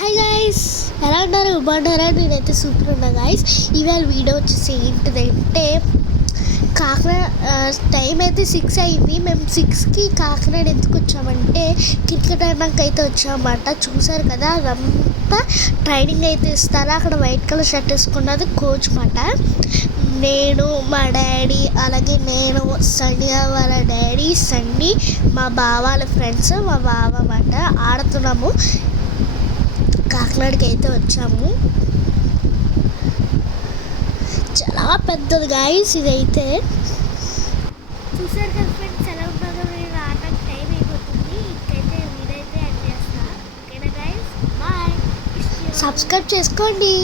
Hi guys, ఎలా ఉన్నారు? బాగున్నారా? నేనైతే సూపర్ ఉన్నా గైస్. ఇవాళ వీడియో వచ్చేసి ఏంటిదంటే కాకినాడ టైం అయితే 6 అయింది. మేము 6కి కాకినాడ ఎందుకు వచ్చామంటే క్రికెట్ ఆడడానికి అయితే వచ్చామన్నమాట. చూసారు కదా, అదంతా ట్రైనింగ్ అయితే ఇస్తారు. అక్కడ వైట్ కలర్ షర్ట్ వేసుకున్నది కోచ్ మాట. నేను, మా డాడీ, అలాగే నేను, సన్నియా వాళ్ళ డాడీ, సన్నీ, మా బావ వాళ్ళ ఫ్రెండ్స్, మా బావ మాట ఆడుతున్నాము. కాకినాడకి అయితే వచ్చాము. చాలా పెద్దది గైస్ ఇదైతే. చూసారు కదా ఫ్రెండ్స్, ఎలా ఉన్నదో. నేను ఆడడానికి టైం అయిపోతుంది. ఇంకైతే వీడైతే ఎండ్ చేస్తా. ఓకేనా గైస్, బాయ్. సబ్స్క్రైబ్ చేసుకోండి.